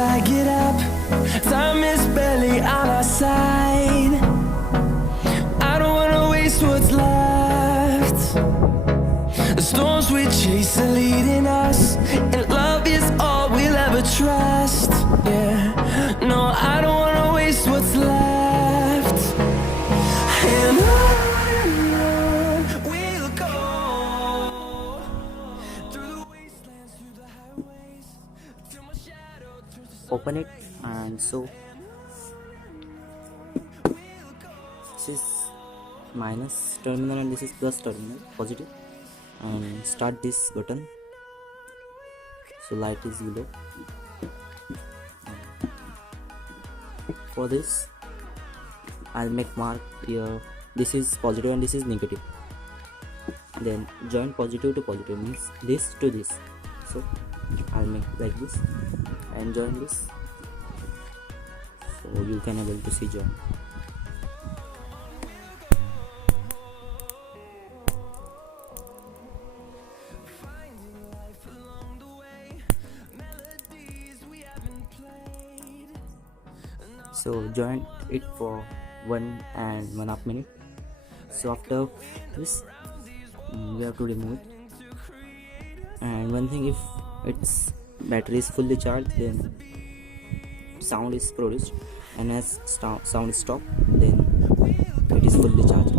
I get up. Time is barely on our side. I don't wanna waste what's left. The storms we chase are leading us, and love is all we'll ever trust. Yeah, no, I don't wanna waste what's left. And on we'll go, through the wastelands, through the highways, till my shadow turns to Open it, and so this is minus terminal and this is plus terminal, positive, and start this button. So light is below. For this I'll make mark here, this is positive and this is negative. Then join positive to positive means this to this, so I'll make like this and join this, so you can able to see join. So join it for 1.5 minutes. So after this we have to remove it. And one thing, if its battery is fully charged, then sound is produced, and as sound stop, then it is fully charged.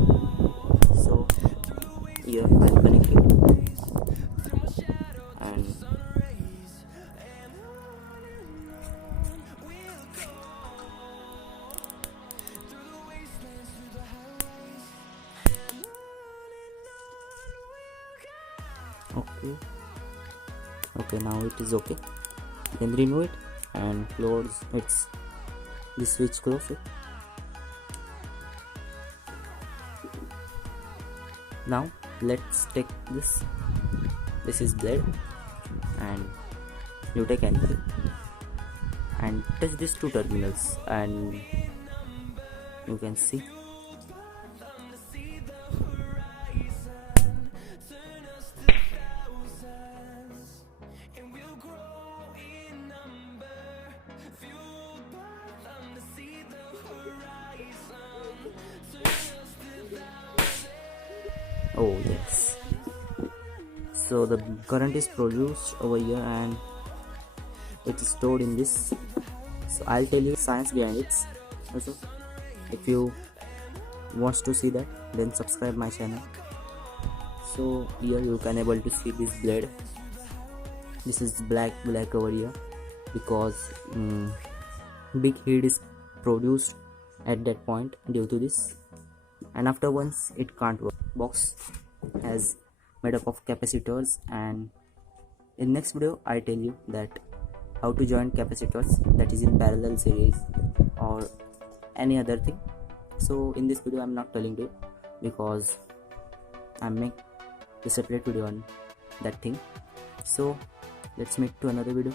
So here I'm connecting it, and okay, now it is okay. Then remove it and close its this switch, close it. Now let's take this is blade, and you take anything and touch these two terminals, and you can see oh yes, so the current is produced over here and it is stored in this. So I'll tell you science behind it also. If you want to see that, then subscribe my channel. So here you can able to see this blade. This is black over here because big heat is produced at that point due to this, and after once it can't work. Box has made up of capacitors, and in next video I tell you that how to join capacitors, that is in parallel series or any other thing. So in this video I'm not telling you because I make a separate video on that thing. So let's meet to another video.